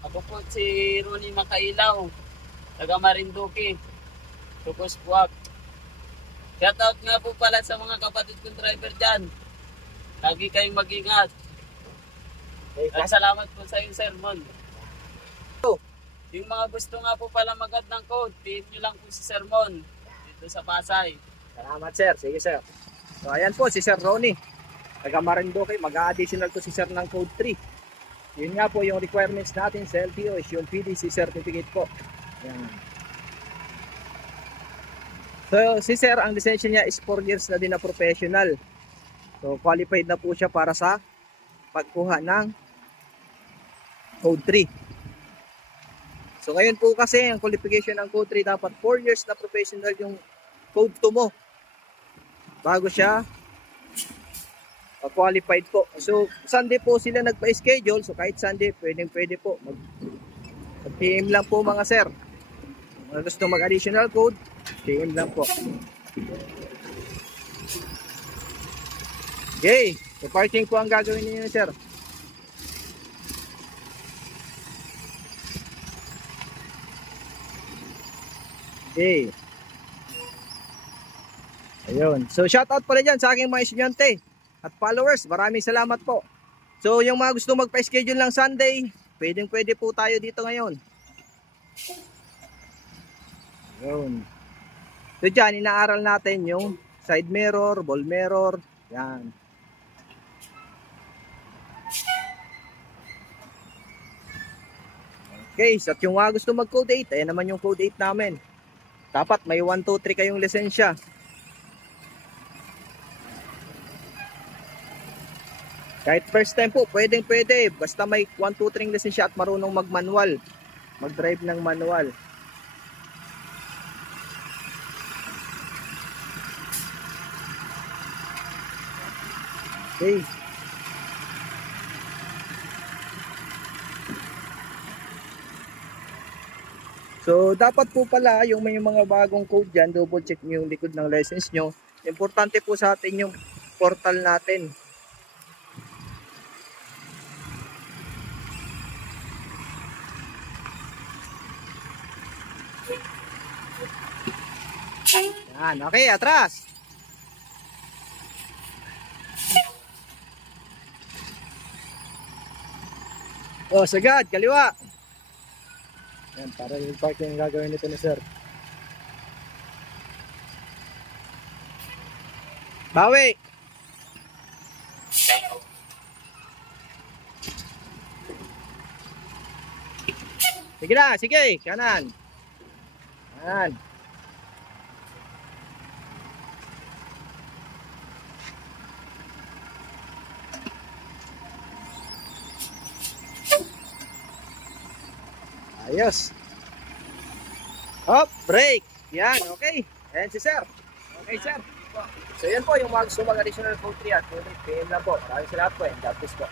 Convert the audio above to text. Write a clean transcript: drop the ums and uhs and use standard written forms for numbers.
Ako po si Ronnie Makailaw, taga Marinduque, Tupos Buwak. Shoutout nga po pala sa mga kapatid kong driver dyan. Lagi kayong mag-ingat. At salamat po sa yung sermon. Yung mga gusto nga po pala mag-add ng code, PM nyo lang po si sermon dito sa Pasay. Salamat sir, sige sir. So ayan po si Sir Ronnie, taga Marinduque. Mag-a-additional to si sir ng code 3. Yun nga po yung requirements natin sa LTO is yung PDC certificate po. Yan. So si sir, ang lisensya niya is 4 years na din na professional. So qualified na po siya para sa pagkuha ng code 3. So ngayon po kasi ang qualification ng code 3 dapat 4 years na professional yung code 2 mo bago siya qualified po. So Sunday po sila nagpa-schedule, so kahit Sunday pwede po mag-PM lang po mga sir. Kung gusto mag-additional code, PM lang po. Okay, so parking po ang gagawin niyo sir. Okay. Ayun. So shoutout pala dyan sa aking mga estudyante at followers. Maraming salamat po. So yung mga gusto magpa-schedule ng Sunday, pwede po tayo dito ngayon. Ayun. So dyan, inaaral natin yung side mirror, ball mirror. Yan. Okay, so yung mga gusto mag-code 8, ayan naman yung code 8 namin. Dapat may 1, 2, 3 kayong lisensya. Kahit first time po, pwede. Basta may 1, 2, 3 lisensya at marunong mag-manual. Mag-drive ng manual. Okay. So, dapat po pala yung may mga bagong code dyan, double check nyo yung likod ng license nyo. Importante po sa atin yung portal natin. Yan, okay, atras. Oh, sagad, kaliwa. Yan, para yung parking gagawin nito ni sir. Bawi. Sige na, sige, kanan. Yan. Ayos. Hop, break. Yan, okay. Ayan si sir. Okay, sir. So yan po yung mga gusto mag-additional code 3 at code 8. PM lang po. Maraming salamat po. God bless po.